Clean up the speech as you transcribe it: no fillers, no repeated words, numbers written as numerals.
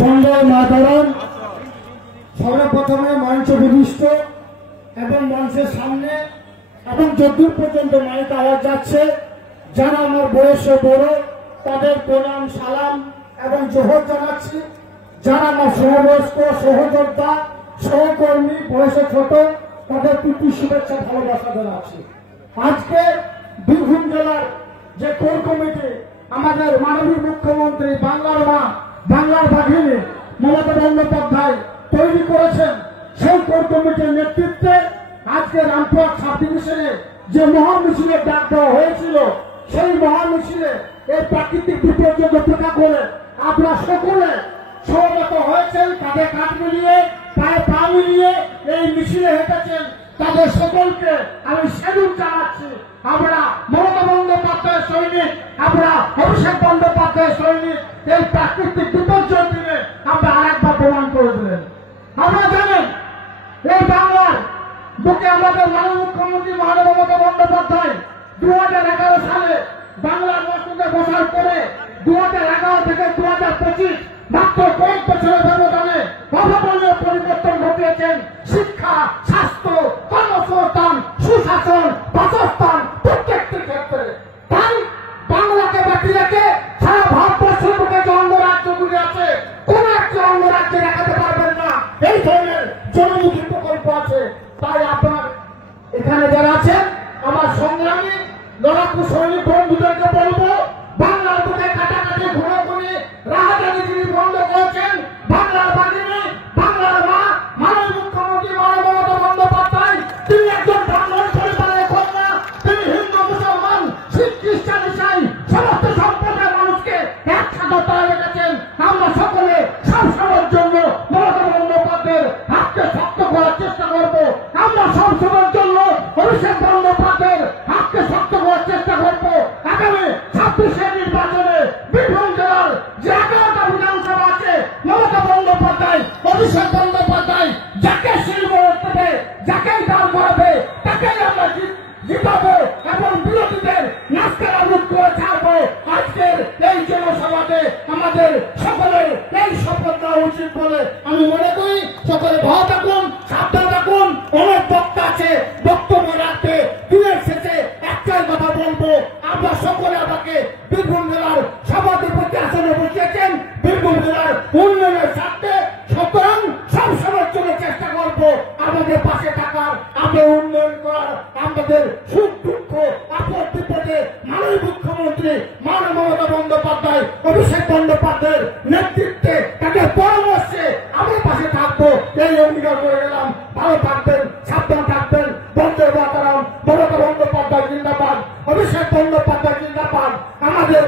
বন্দে মাতরম। সর্বপ্রথমে মঞ্চ বিশিষ্ট এবং মঞ্চের সামনে এবং যদ্দূর পর্যন্ত মাইক আওয়াজ যাচ্ছে যারা আমার বয়সে বড় তাদের প্রণাম সালাম এবং জোহর জানাচ্ছি। যারা আমার সহবয়স্ক সহযোদ্ধা সহকর্মী বয়সে ছোট তাদের প্রীতি শুভেচ্ছা ভালোবাসা জানাচ্ছি। আজকে বীরভূম জেলার যে কোর কমিটি আমাদের মাননীয় মুখ্যমন্ত্রী বাংলার মা বাংলার বাঘিনী মমতা বন্দ্যোপাধ্যায় তৈরি করেছেন, সেই কোর কমিটির নেতৃত্বে আজকে রামপুরহাট সাব ডিভিশনে যে মহা মিছিলের ডাক দেওয়া হয়েছিল, সেই মহা মিছিলে এই প্রাকৃতিক বিপর্যয় উপেক্ষা করে আপনারা সকলে সমবেত হয়েছেন, কাঁধে কাঁধ মিলিয়ে পায়ে পা মিলিয়ে এই মিছিলে হেঁটেছেন। তাদের সকলকে আমি স্যালুট জানাচ্ছি। আমরা মমতা বন্দ্যোপাধ্যায়ের সৈনিক, আমরা অভিষেক বন্দ্যোপাধ্যায়ের সৈনিক। এই প্রাকৃতিক বিপর্যয় দিনে আমরা আরেকবার প্রমাণ করে দিলেন। আমরা জানেন এই বাংলার বুকে আমাদের মাননীয় মুখ্যমন্ত্রী মমতা বন্দ্যোপাধ্যায় 2011 সালে বাংলার মসজিদে বসার পরে 2011 থেকে 2025 মাত্র কয়েক বছরের ব্যবধানে অভাবনীয় পরিবর্তন ঘটিয়েছেন। শিক্ষা, স্বাস্থ্য, কর্মসংস্থান, সুশাসন, বাসস্থান প্রত্যেকটি ক্ষেত্রে। তাই বাংলাকে বাকি রেখে সারা ভারতবর্ষের বুকে যে অঙ্গরাজ্যগুলি আছে কোন একটি অঙ্গরাজ্যে দেখাতে পারবেন না এই ধরনের জনমুখী প্রকল্প আছে। তাই আপনার এখানে যারা আছেন আমার সংগ্রামী লড়াকু সৈনিক বন্ধুদেরকে বলবো, বাংলার বুকে কাটাকাটি ঘুরে রাহাজানিগিরি বন্ধ করেছেন বাংলার বাহিনী বাংলার মা মাননীয় মুখ্যমন্ত্রী মমতা বন্দ্যোপাধ্যায়। তিনি একজন ব্রাহ্মণ পরিবারের কন্যা, তিনি হিন্দু মুসলমান শিখ খ্রিস্টান ইসাই সমস্ত সম্প্রদায়ের মানুষকে একসাথে তারা রেখেছেন। আমরা সকলে সবসময়ের জন্য মমতা বন্দ্যোপাধ্যায়ের হাতকে শক্ত করার চেষ্টা করব। আমরা সবসময়ের জন্য অভিষেক বন্দ্যোপাধ্যায়ের হাতকে শক্ত করার চেষ্টা করব। আগামী 26 নির্বাচনে বীরভূম জেলার যে 11টা বিধানসভা আছে মমতা বন্দ্যোপাধ্যায় অভিষেক বন্দ্যোপাধ্যায় যাকে শিল্প দেবে যাকেই দান করবে তাকেই আমরা জিতাবো এবং বিরোধীদের নাস্তারা রূপ করে ছাড়বো। আজকের এই জনসভাতে আমাদের সকলের এই শপথ নেওয়া উচিত বলে আমি মনে করি। সকলে ভালো থাকুন, সাবধান থাকুন। অনেক বক্তা আছে, বক্তব্য রাখতে দিনের শেষে একটাই কথা বলবো, আমরা সকলে আমাকে বীরভূম জেলার সভাধিপতি আসনে বসিয়েছেন বীরভূম জেলার উন্নয়নের স্বার্থে। সুতরাং সবসময়ের জন্য চেষ্টা করবো আমাদের পাশে থাকার, আমাদের উন্নয়ন করার, আমাদের সুখ দুঃখ আপদ বিপদে মাননীয় মুখ্যমন্ত্রী মমতা বন্দ্যোপাধ্যায় অভিষেক বন্দ্যোপাধ্যায়ের নেতৃত্বে তাদের পরামর্শে আমরা পাশে থাকবো এই অঙ্গীকার করে গেলাম। ভালো থাকবেন, সাবধান থাকবেন। বন্দে মাতরম। মমতা বন্দ্যোপাধ্যায় জিন্দাবাদ, অভিষেক বন্দ্যোপাধ্যায় জিন্দাবাদ। আমাদের